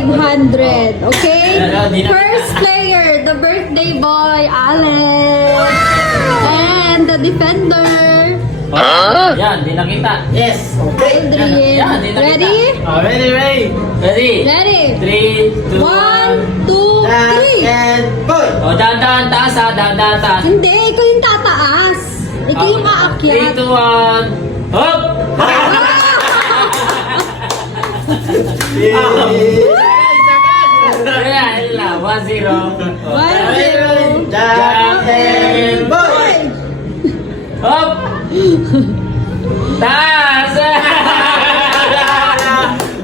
500. Okay? First player, the birthday boy, Alex. And the defender, Yan, di nakita. Yes. Okay. Aldrin. Yan, di nakita. Ready? Ready, ready. Ready? Ready? 3, 2, 1, 2, Jack 3. and boy. O, dahan-dahan taas ha, dahan-dahan taas. Hindi, ikaw yung tataas. Ikaw yung 3, aakyat. 2, 1. Hop! Ayan, yun lang. 1-0. 1, 0. Jack and boy. Hop! Taas!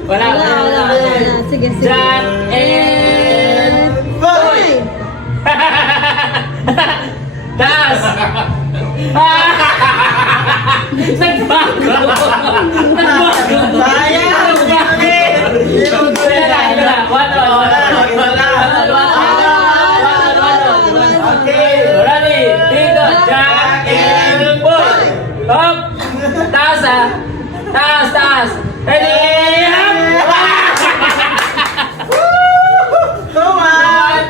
Wala, Wala. Sige, sige. Jack and Boy. taas! Nagbago! Nagbago! Sayang. Okay. Ready? Dito, Jack and boy! Hop! Taas ha! Taas, taas! Ready? Come on.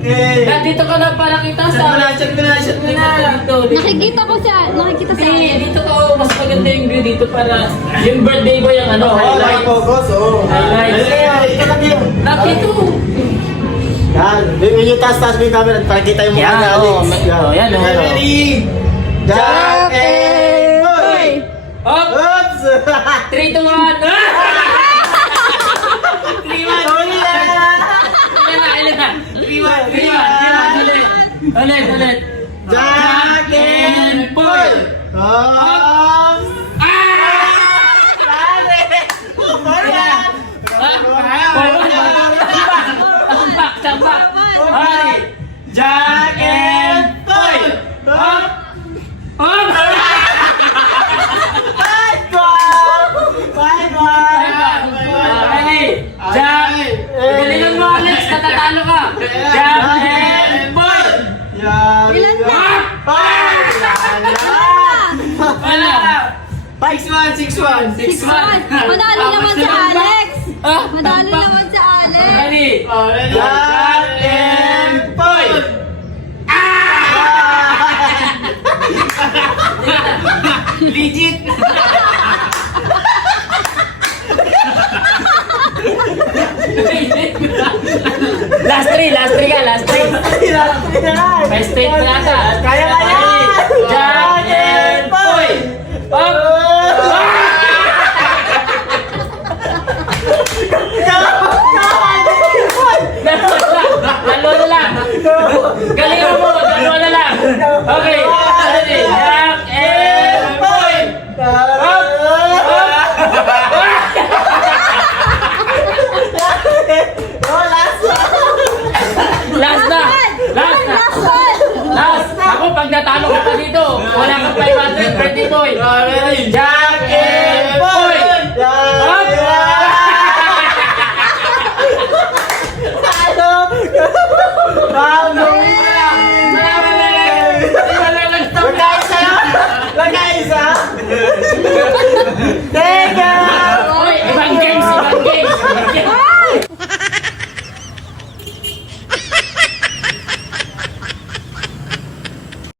Okay. Dito ka na para kita sa... Check mo na. Dito, dito. Nakikita sa Hindi, dito to. Mas maganda yung view dito para... Yung birthday boy ang ano, highlight. Focus. Highlights. Ito lang yun. Nakito! Yan. Yung taas-taas mo yung camera para kita yung mukha Yan, ni Alex. oo. Yan, oo. Ready? Jack and boy. Hop! Oops! 3, 2, 1. 3, 1. Sorry lang. Ilan na? 3, 1. Ulit. Jack and boy. Oops! Tampak. Okay. Jack and boy. Hop! Hop! Ready? Jack. Galingan mo, Alex. Natatalo ka. Jack and boy. Ilan na? Wala. 6-1. 6-1. Madali naman si Alex. Ah, Madali naman si Alex. Ready? Jack and boy. Legit. Last three ka, last three. May straight pa yata. Kaya. Jack and boy. Up. Dalawa na lang. Galingan mo, dalawa na lang. Okay. Ready? Jack and boy. Up. Last na. Last. Ako, pag natalo ka pa dito, wala kang 500, birthday boy. Jack